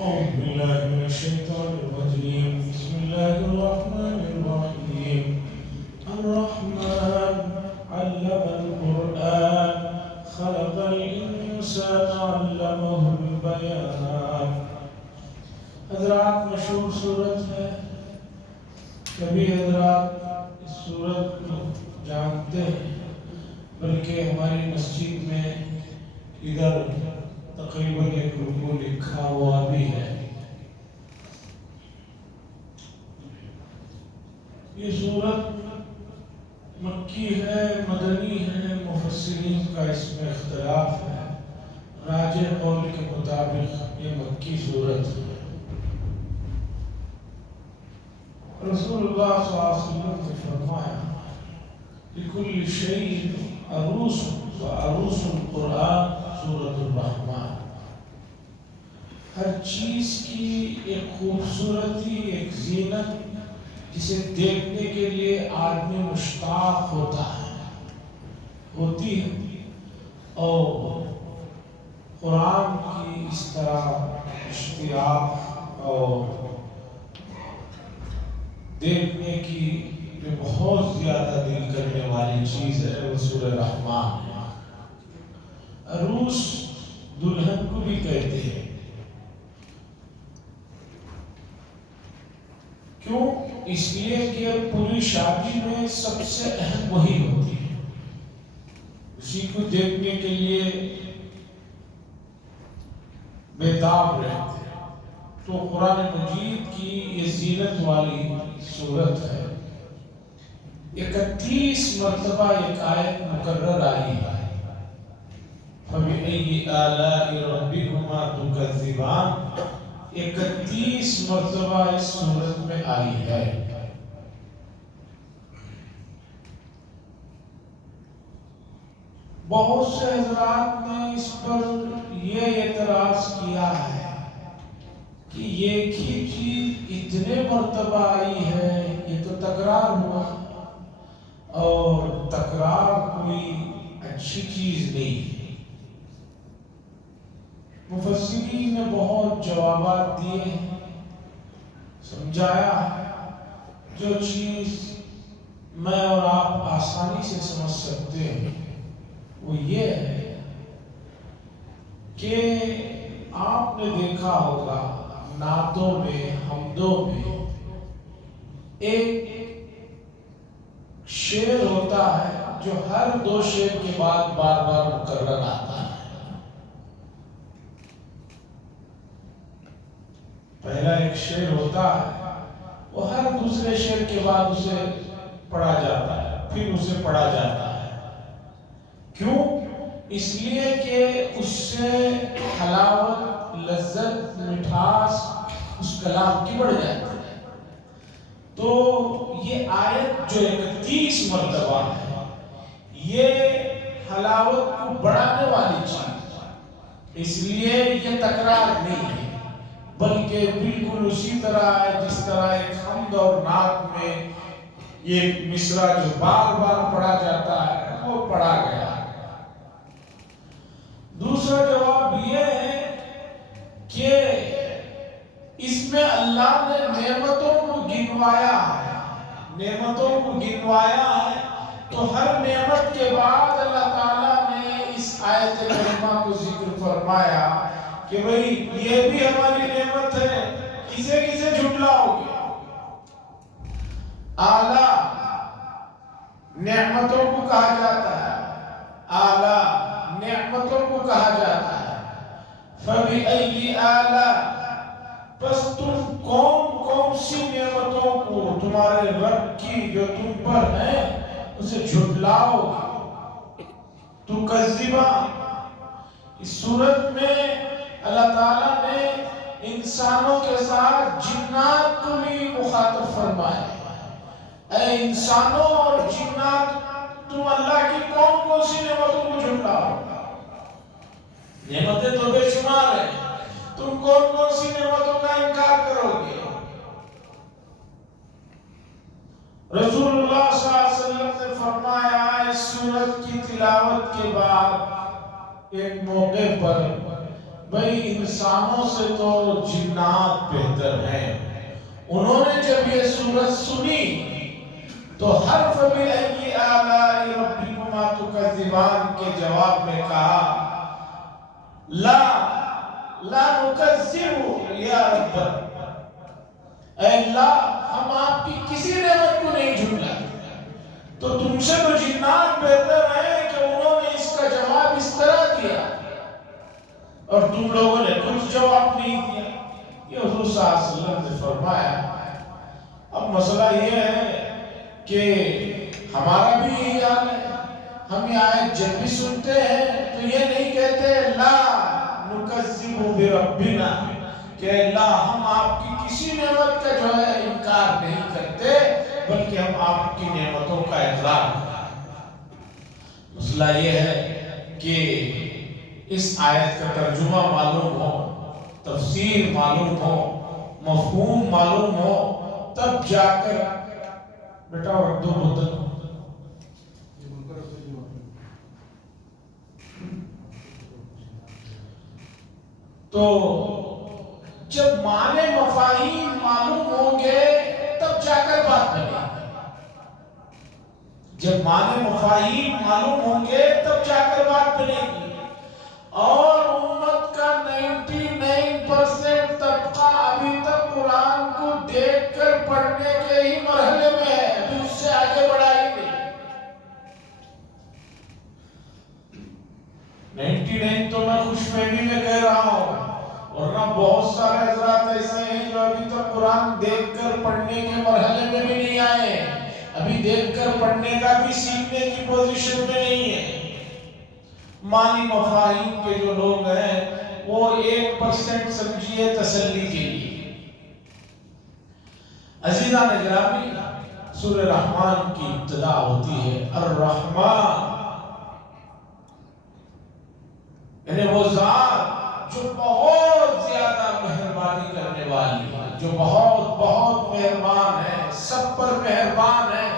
أعوذ بالله من الشيطان الرجيم. بسم الله الرحمن الرحيم. الرحمن علم القرآن خلق الإنسان علمه البيان. حضرات مشہور صورت ہے. کبھی حضرات اس صورت کو جانتے ہیں، بلکہ ہماری مسجد میں ادھر تقریباً ایک رکوع لکھا ہوا بھی ہے. یہ صورت مکی ہے، مدنی ہے، مفسرین کا اس میں اختلاف ہے. راجح قول کے مطابق یہ مکی صورت ہے. رسول اللہ صلی اللہ علیہ وسلم نے فرمایا لِكُلِّ شَيْءٍ عَرُوسٌ وَعَرُوسُ الْقُرْآنِ سورۃ الرحمن. ہر چیز کی ایک خوبصورتی، ایک زینت جسے دیکھنے کے لیے آدمی مشتاق ہوتی ہے، اور قرآن کی اس طرح اشتیاق اور دیکھنے کی جو بہت زیادہ دل کرنے والی چیز ہے وہ سورہ رحمان ہے. عروس دلہن کو بھی کہتے ہیں. کیوں؟ اس لیے کہ پوری شادی میں سب سے اہم وہی ہوتی ہے. اسی کو دیکھنے کے لیے بیتاب رہتے ہیں. تو قرآن مجید کی یہ زینت والی صورت ہے. 31 مرتبہ ایک آیت مکرر آئی ہے. فَبِأَيِّ آلَاءِ رَبِّكُمَا تُكَذِّبَانِ 31 مرتبہ اس صورت میں آئی ہے. بہت سے حضرات نے اس پر یہ اعتراض کیا ہے کہ ایک ہی چیز اتنے مرتبہ آئی ہے، یہ تو تکرار ہوا، اور تکرار کوئی اچھی چیز نہیں ہے. مفسرین نے بہت جوابات دیے ہیں، سمجھایا ہے. جو چیز میں اور آپ آسانی سے سمجھ سکتے ہیں وہ یہ ہے کہ آپ نے دیکھا ہوگا نعتوں میں، حمدوں میں ایک شعر ہوتا ہے جو ہر 2 شعر کے بعد بار بار مکرر آتا ہے. پہلا ایک شعر ہوتا ہے، وہ ہر دوسرے شعر کے بعد اسے پڑھا جاتا ہے، پھر اسے پڑھا جاتا ہے. کیوں؟ اس لیے کہ اس سے حلاوت، لذت، مٹھاس اس کلام کی بڑھ جاتی ہے. تو یہ آیت جو 31 مرتبہ ہے، یہ حلاوت کو بڑھانے والی چیز ہے. اس لیے یہ تکرار نہیں ہے، بلکہ بالکل اسی طرح ہے جس طرح ایک حمد اور نعت میں یہ مصرع جو بار بار پڑھا جاتا ہے وہ پڑھا گیا. دوسرا جواب یہ ہے کہ اس میں اللہ نے نعمتوں کو گنوایا ہے. نعمتوں کو گنوایا ہے تو ہر نعمت کے بعد اللہ تعالیٰ نے اس آیت کریمہ کو ذکر فرمایا کہ بھئی یہ بھی ہماری نعمت ہے، کسے کسے جھٹلاؤ گے. اعلیٰ نعمتوں کو کہا جاتا ہے، اعلیٰ نعمتوں کو کہا جاتا ہے. فَبِأَيِّ آلَاء، بس تم کون سی نعمتوں کو تمہارے رب کی جو تم پر ہیں اسے جھٹلاؤ. تُكَذِّبَانِ، اس صورت میں اللہ تعالیٰ نے انسانوں کے ساتھ جنات کو بھی مخاطب فرمایا. اے انسانوں اور جنات، تم اللہ کی کون سی نعمتوں کو جھٹلاؤ؟ نعمتیں تو بے شمار ہیں، تم کون سی نعمتوں کا انکار کرو گے؟ رسول اللہ صلی اللہ علیہ وسلم نے فرمایا اس سورت کی تلاوت کے بعد ایک موقع پر بھائی انسانوں سے تو جنات بہتر ہیں. انہوں نے جب یہ سورت سنی تو حرف بِأَيِّ آلَاءِ رَبِّكُمَا تُكَذِّبَانِ کے جواب میں کہا لا نُكَذِّبُ یا رب، اے اللہ ہم آپ کی کسی نعمت کو نہیں جھٹلاتے. تو تم سے تو جنات بہتر ہیں کہ انہوں نے اس کا جواب اس طرح دیا اور تم لوگوں نے کچھ جواب نہیں دیا. یہ حضور صلی اللہ علیہ وسلم نے فرمایا. اب مسئلہ یہ ہے کہ ہمارا بھی یہی حال ہے. ہم یہ آیت جب بھی سنتے ہیں تو یہ نہیں کہتے لا نکذب بربنا کہ اللہ ہم آپ کی کسی نعمت کا جو ہے انکار نہیں کرتے، بلکہ ہم آپ کی نعمتوں کا اقرار کرتے. مسئلہ یہ ہے کہ اس آیت کا ترجمہ معلوم ہو، تفسیر معلوم ہو، مفہوم معلوم ہو، تب جا کر بیٹا رکھ دو بوتل. تو جب معنی مفاہیم معلوم ہوں گے تب جا کر بات بنے گی. جب معنی مفاہیم معلوم ہوں گے تب جا کر بات بنے گی. اور امت کا 99% طبقہ ابھی تک قرآن کو دیکھ کر پڑھنے کے ہی مرحلے میں ہے، ابھی اس سے آگے بڑھا ہی نہیں. 99 تو میں خوش فہمی میں کہہ رہا ہوں، ورنہ بہت سارے حضرات ایسے ہیں جو ابھی تک قرآن دیکھ کر پڑھنے کے مرحلے میں بھی نہیں آئے، ابھی دیکھ کر پڑھنے کا بھی سیکھنے کی پوزیشن میں نہیں ہے. معنی مفاہیم کے جو لوگ ہیں وہ 1% سمجھیے تسلی کے لیے. عزیزان گرامی، سورہ رحمان کی ابتدا ہوتی ہے الرحمن، یعنی وہ ذات جو بہت زیادہ مہربانی کرنے والی ہے، جو بہت بہت مہربان ہے، سب پر مہربان ہے.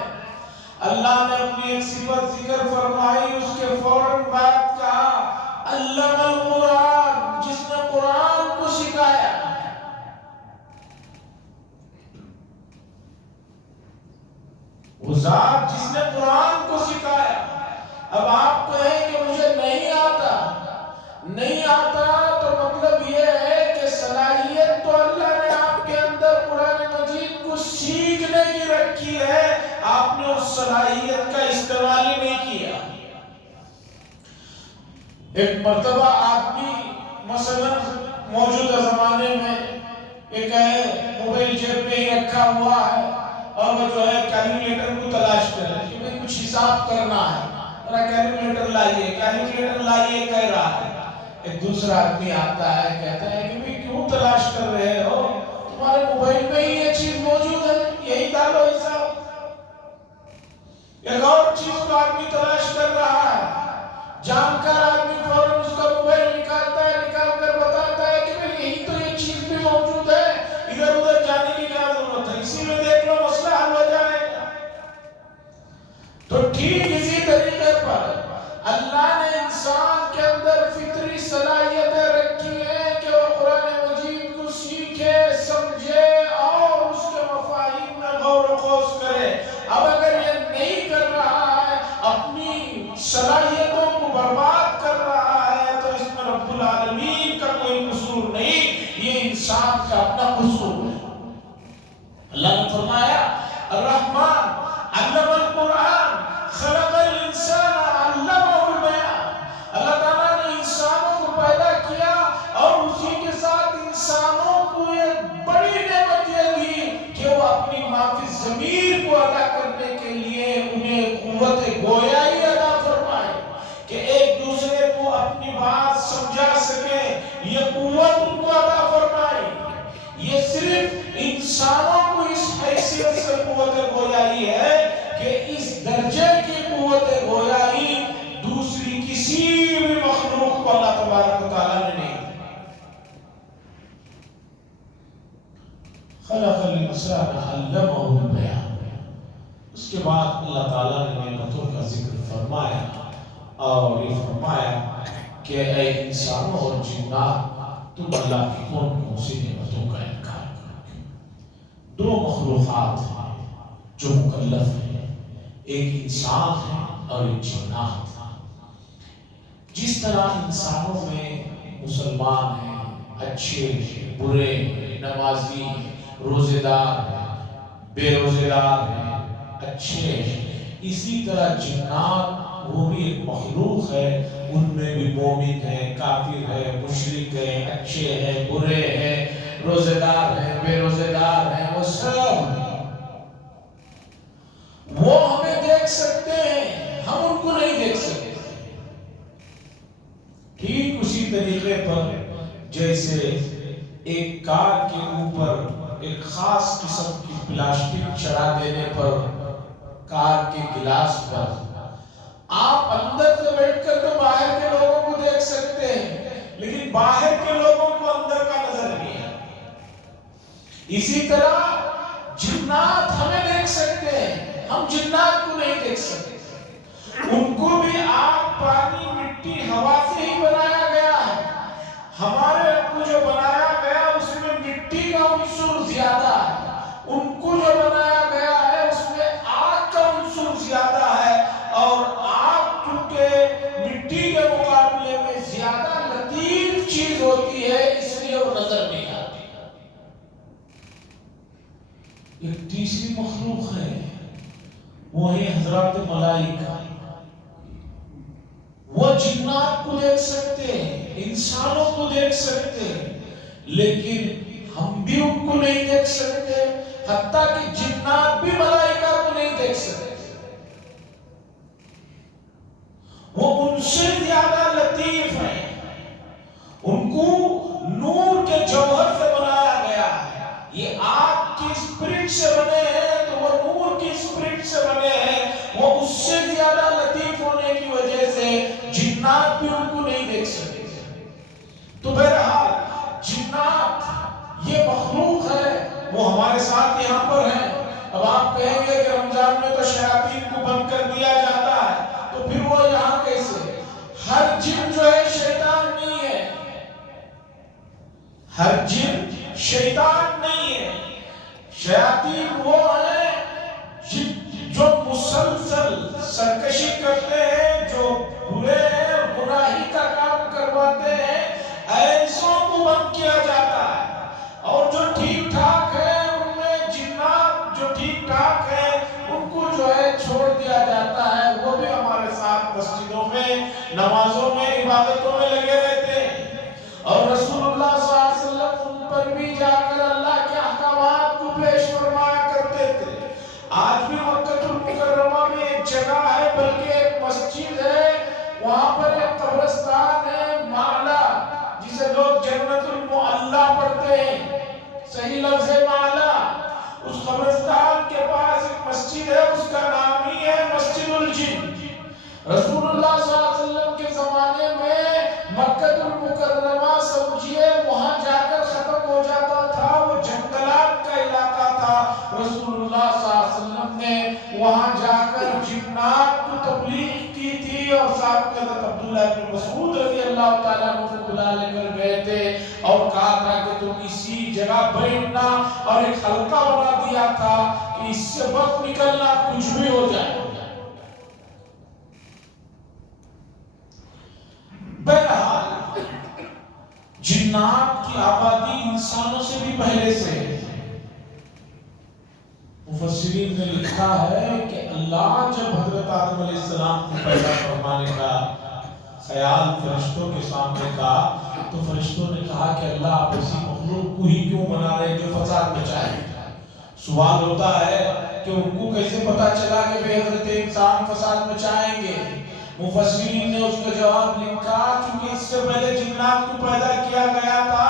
اللہ نے اپنی ایک صفت ذکر فرمائی، اس کے فوراً بعد کہا علم القرآن، جس نے قرآن کو سکھایا. وہ ذات جس نے قرآن کو سکھایا. اب آپ کہیں کہ مجھے نہیں آتا، نہیں آتا تو مطلب یہ ہے کہ صلاحیت تو اللہ نے آپ کے اندر قرآن مجید کو سیکھنے کی رکھی ہے، آپ نے اس صلاحیت کا استعمال ہی نہیں کیا. ایک مرتبہ آدمی مثلا موجودہ زمانے میں ایک ہے موبائل جیب پہ ہی رکھا ہوا ہے اور وہ جو ہے کیلکولیٹر کو تلاش کر رہا ہے کہ میں کچھ حساب کرنا ہے، ذرا کیلکولیٹر لائیے کہہ رہا ہے. ایک دوسرا آدمی آتا ہے کہتا ہے کہ بھئی کیوں تلاش کر رہے ہو، تمہارے موبائل میں ہی یہ چیز موجود ہے، یہی ڈالو حساب. ایک اور چیز کو آدمی تلاش کر رہا ہے، جان کر آدمی فوراً اس کا موبائل نکالتا ہے، نکال کر بتاتا ہے کہ بھئی یہی تو یہ چیز بھی موجود ہے، ادھر ادھر جانے کی کیا ضرورت ہے، اسی میں دیکھ لو مسئلہ حل ہو جائے گا. تو ٹھیک اسی طریقے پر اللہ نے انسان کے اندر فطری صلاحیتیں رکھی ہیں کہ وہ قرآن مجید کو سیکھے، سمجھے اور اس کے مفاہیم میں غور و خوض کرے. اب اگر یہ نہیں کر رہا ہے، اپنی صلاحیتوں کو برباد کر رہا ہے، تو اس میں رب العالمین کا کوئی قصور نہیں، یہ انسان کا اپنا قصور ہے. اللہ نے فرمایا الرحمن علم القرآن خلق الانسان علمہ البیان. اللہ تعالیٰ نے انسانوں کو پیدا کیا اور اسی کے ساتھ انسانوں کو ایک بڑی نعمت یہ دی کہ وہ اپنی ما فی الضمیر کو ادا کرنے کے لیے انہیں قوت گویائی عطا فرمائے کہ ایک دوسرے کو اپنی بات سمجھا سکے، یہ قوت ان کو عطا فرمائے. یہ صرف انسانوں کو اس حیثیت سے قوت گویائی ہے کہ اس درجے کی قوت گویائی دوسری کسی بھی مخلوق کو اللہ تبارک و تعالیٰ نے نہیں دی. خلق الانسان علمہ البیان. اس کے بعد اللہ تعالیٰ نے نعمتوں کا ذکر فرمایا اور یہ فرمایا کہ اے انسانوں اور جنات، تم اللہ کی کون کون سی نعمتوں کا انکار کرو گے؟ دو مخلوقات ہیں جو مکلف ہیں، ایک انسان ہے اور ایک جنات۔ جس طرح انسانوں میں مسلمان ہیں، اچھے ہیں، برے ہیں، نمازی ہیں، روزے دار ہیں، بے روزے دار ہیں، اچھے ہیں، اسی طرح جنات وہ بھی ایک مخلوق ہے، ان میں بھی مومن ہے، کافر ہے، مشرک ہے، اچھے ہیں، برے ہیں، روزے دار ہیں، بے روزے دار ہیں، وہ سب وہ ہمیں دیکھ سکتے ہیں، ہم ان کو نہیں دیکھ سکتے۔ ٹھیک اسی طریقے پر جیسے ایک کار کے اوپر ایک خاص قسم کی پلاسٹک چڑھا دینے پر کار کے گلاس پر آپ اندر سے بیٹھ کر تو باہر کے لوگوں کو دیکھ سکتے ہیں، لیکن باہر کے لوگوں کو اندر کا نظر نہیں ہے۔ اسی طرح جنات ہمیں دیکھ سکتے ہیں، ہم جنات کو نہیں دیکھ سکتے۔ ان کو بھی آگ، پانی، مٹی، ہوا سے ہی بنایا گیا ہے۔ ہمارے کو جو بنایا گیا اس میں مٹی کا عنصر زیادہ ہے، ان کو جو بنایا گیا ہے اس میں آگ کا عنصر زیادہ ہے، اور آگ کیونکہ مٹی کے مقابلے میں زیادہ لطیف چیز ہوتی ہے، اس لیے وہ نظر نہیں آتی۔ ایک تیسری مخلوق ہے، وہ ہے حضرات ملائکہ۔ وہ جنات کو دیکھ سکتے ہیں، انسانوں کو دیکھ سکتے ہیں، لیکن ہم بھی ان کو نہیں دیکھ سکتے، حتیٰ کہ جنات بھی ملائکہ کو نہیں دیکھ سکتے۔ وہ ان سے زیادہ لطیف ہیں، ان کو نور کے جوہر سے بنایا گیا ہے۔ یہ آگ کی اسپرٹ سے بنے ہیں تو وہ نور کی اسپرٹ سے بنے ہیں، وہ اس سے زیادہ لطیف ہونے کی وجہ سے جنات بھی ان کو نہیں دیکھ سکتے۔ تو بہرحال جنات یہ مخلوق ہے، وہ ہمارے ساتھ یہاں پر ہیں۔ اب آپ کہیں گے کہ رمضان میں تو شیاطین کو بند کر دیا جاتا ہے، تو پھر وہ یہاں کیسے؟ ہر جن جو ہے شیطان نہیں ہے، ہر جن شیطان نہیں ہے۔ شیاطین وہ ہیں جو مسلسل سرکشی کرتے ہیں، جو برے ہیں، گناہی کا کام کرواتے ہیں، ایسوں کو بند کیا جاتا ہے۔ اور جو ٹھیک ٹھاک ہے ان میں جنات جو ٹھیک ٹھاک ہے ان کو جو ہے چھوڑ دیا جاتا ہے، وہ بھی ہمارے ساتھ مسجدوں میں، نمازوں میں، عبادتوں میں لگے رہتے ہیں، اور رسول اللہ صلی اللہ علیہ وسلم ان پر بھی جا کر اللہ کے احکامات کو پیش فرمایا کرتے تھے۔ آج بھی مکہ المکرمہ میں ایک جگہ ہے، بلکہ ایک مسجد ہے، وہاں پر ایک قبرستان ہے معلا، جسے لوگ جنت المعلا پڑھتے ہیں، صحیح لفظ ہے معلا۔ اس قبرستان کے پاس ایک مسجد ہے، اس کا نام ہی ہے مسجد الجن۔ رسول اللہ صلی اللہ علیہ وسلم کے زمانے میں مکہ المکرمہ سمجھیے وہاں جا کر ختم ہو جاتا تھا، وہ جنگلات کا علاقہ تھا۔ رسول اللہ صلی اللہ علیہ وسلم نے وہاں جا کر جنات کو تبلیغ کی تھی، اور ساتھ میں حضرت عبداللہ بن مسعود رضی اللہ تعالیٰ عنہ کو بلا لے کر گئے تھے اور کہا تھا کہ تم اسی جگہ بیٹھنا، اور ایک حلقہ بنا دیا تھا کہ اس سے وقت نکلنا کچھ بھی ہو جائے۔ بہرحال جنات کی آبادی انسانوں سے بھی پہلے سے ہے۔ مفسرین نے لکھا ہے کہ اللہ جب حضرت آدم علیہ السلام کو پیدا فرمانے کا خیال فرشتوں کے سامنے کا، تو فرشتوں نے کہا کہ اللہ آپ ایسی مخلوق کو ہی کیوں بنا رہے جو فساد مچائے؟ سوال ہوتا ہے کہ ان کو کیسے پتا چلا کہ بے حضرت انسان فساد مچائیں گے؟ مفسرین نے اس کا جواب لکھا کیونکہ اس سے پہلے جنات کو پیدا کیا گیا تھا،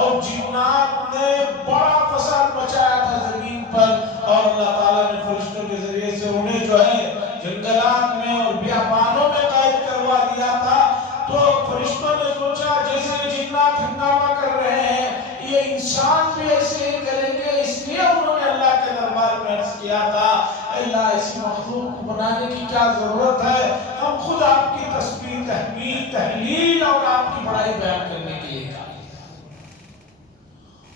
اور جنات نے بڑا فساد مچایا تھا زمین پر، اور اللہ تعالیٰ نے فرشتوں کے ذریعے سے انہیں جو ہے جنگلات میں اور بیابانوں میں قید کروا دیا تھا۔ تو فرشتوں نے سوچا جیسے جنات ہنگامہ کر رہے ہیں، یہ انسان بھی ایسے ہی کریں گے، اس لیے انہوں نے اللہ کے دربار میں عرض کیا تھا اللہ ایسی مخلوق کو بنانے کی کیا ضرورت ہے، ہم خود آپ کی تسبیح، تحمید، تحلیل اور آپ کی بڑائی بیان کرنے کے لیے کہا۔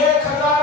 1000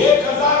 1000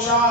4,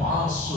500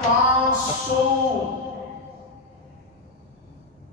500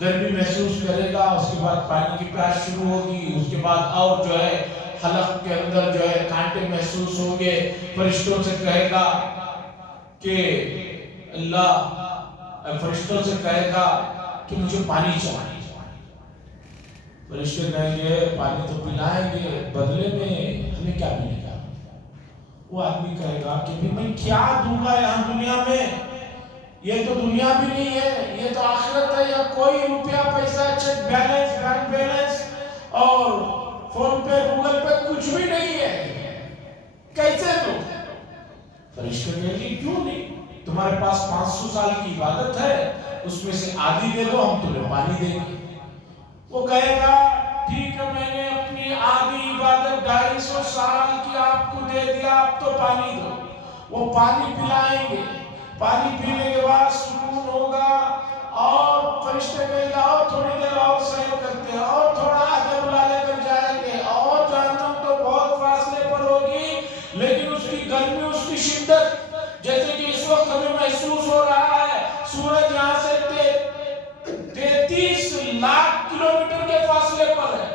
گرمی محسوس کرے گا، اس کے بعد پانی کی پیاس شروع ہوگی، اس کے بعد اور جو ہے حلق کے اندر جو ہے کانٹے محسوس ہوں گے، فرشتوں سے کہے گا کہ اللہ، فرشتوں سے کہے گا کہ مجھے پانی چاہیے۔ فرشتے کہیں گے پانی تو پلائیں گے، بدلے میں ہمیں کیا ملے گا؟ وہ آدمی کہے گا کہ میں کیا دوں گا یہاں دنیا میں، یہ تو دنیا بھی نہیں ہے، یہ تو آخرت ہے، یا کوئی روپیہ پیسہ چیک بیلنس بینک بیلنس اور فون پے گوگل پے کچھ بھی نہیں ہے، کیسے دوں؟ فرشتے کہیں گے کیوں نہیں، تمہارے پاس 500 سال کی عبادت ہے، اس میں سے آدھی دے دو، ہم تمہیں پانی دیں گے۔ وہ کہے گا ٹھیک ہے، میں نے اپنی آدھی عبادت 250 سال کی آپ کو دے دیا، آپ تو پانی دو۔ وہ پانی پلائیں گے، پانی پینے کے بعد سکون ہوگا، اور فرشتے کہیں گے اور تھوڑی دیر اور سیر کرتے ہیں، اور تھوڑا آگے بلا لے کر جائیں گے، اور جہنم تو بہت فاصلے پر ہوگی، لیکن اس کی گرمی، اس کی شدت جیسے کہ اس وقت ہمیں محسوس ہو رہا ہے، سورج یہاں سے 33 لاکھ کلومیٹر کے فاصلے پر ہے،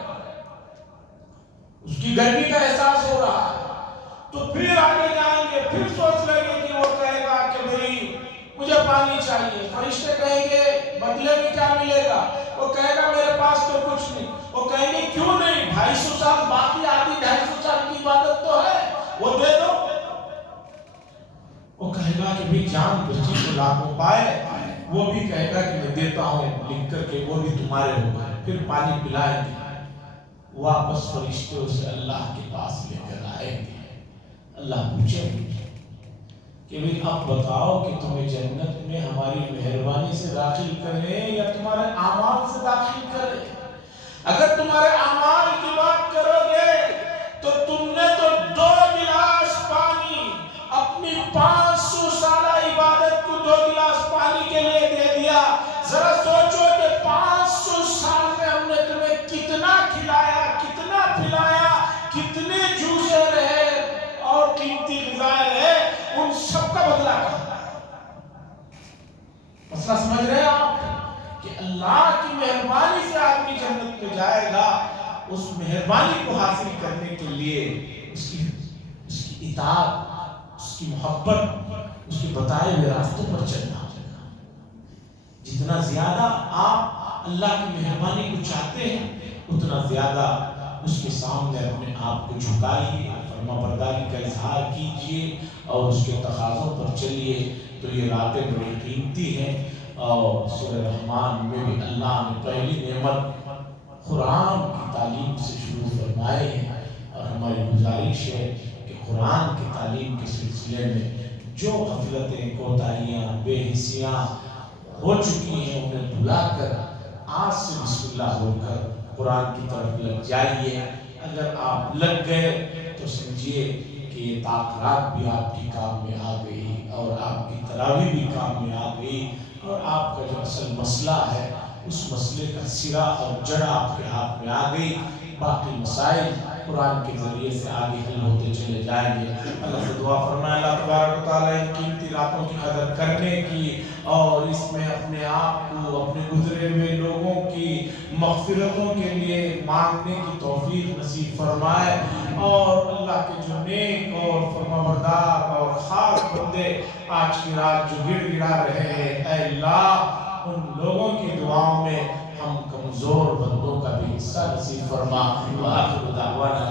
اس کی گرمی کا احساس ہو رہا ہے۔ تو پھر آگے جائیں گے، پھر سوچ لیں گے کہ وہ کہے گا کہ بھئی مجھے پانی چاہیے۔ فرشتے کہیں گے بدلے میں کیا ملے گا؟ وہ کہے گا میرے پاس تو کچھ نہیں۔ وہ کہیں گے کیوں نہیں، 250 سال باقی، آدھی 250 سال کی عبادت تو ہے، وہ دے دو۔ وہ کہے گا کہ بھی جان بچی کو لاکھوں پائے، وہ بھی کہے گا کہ میں دیتا ہوں لکھ کر کے، وہ بھی تمہارے ہو گئے۔ پھر پانی پلائیں گے، واپس فرشتوں سے اللہ کے پاس لے کر آئیں گے۔ اللہ پوچھیں گے کہ بھی اب بتاؤ کہ تمہیں جنت میں ہماری مہربانی سے داخل کریں یا تمہارے اعمال سے داخل کریں؟ اگر تمہارے اعمال کی بات کرو گے تو تم نے تو 2 گلاس پانی اپنی 500 سالہ عبادت کو 2 گلاس پانی کے لیے دے دیا۔ ذرا سوچو کہ 500 سال میں ہم نے تمہیں کتنا کھلایا، کتنا پلایا، کتنے جوسے رہے اور قیمتی غذائیں رہے، ان سب کا بدلہ کرنا ہے۔ مسئلہ سمجھ رہے ہیں آپ کہ اللہ کی مہربانی سے آدمی جنت میں جائے گا، اس مہربانی کو حاصل کرنے کے لیے اس کی اطاعت، اس کی محبت، اس کے بتائے ہوئے راستوں پر چلنا ہوگا۔ جتنا زیادہ آپ اللہ کی مہربانی کو چاہتے ہیں، اتنا زیادہ اس کے سامنے اپنے آپ کو جھکائیے، فرما برداری کا اظہار کیجئے اور اس کے تقاضوں پر چلیے۔ تو یہ راتیں بڑی قیمتی ہیں، اور سورہ رحمان میں بھی اللہ نے پہلی نعمت قرآن کی تعلیم سے شروع فرمائے ہیں، اور ہماری گزارش ہے کہ قرآن کی تعلیم کے سلسلے میں جو غفلتیں، کوتاہیاں، بے حسیاں ہو چکی ہیں، انہیں بھلا کر آج سے بسم اللہ بول کر قرآن کی طرف لگ جائیے۔ اگر آپ لگ گئے تو سمجھیے کہ یہ تاخیرات بھی آپ کی کام میں آ گئی، اور آپ کی تراویح بھی کام میں آ گئی، اور آپ کا جو اصل مسئلہ ہے اس مسئلے کا سرا اور جڑ آپ کے ہاتھ میں آ گئی۔ باقی مسائل قرآن کے ذریعے سے آگے حل ہوتے چلے جائیں گے۔ اللہ سے دعا فرمائے اللہ تبارک و تعالیٰ ان قیمتی راتوں کی قدر کرنے کی، اور اس میں اپنے آپ کو، اپنے گزرے ہوئے لوگوں کی مغفرتوں کے لیے مانگنے کی توفیق نصیب فرمائے، اور اللہ کے جو نیک اور فرمانبردار اور خاص بندے آج کی رات جو گڑ گڑا رہے ہیں، اے اللہ ان لوگوں کی دعاؤں میں ہم کمزور بندوں کا بھی حصہ نصیب فرما۔ وآخر دعوانا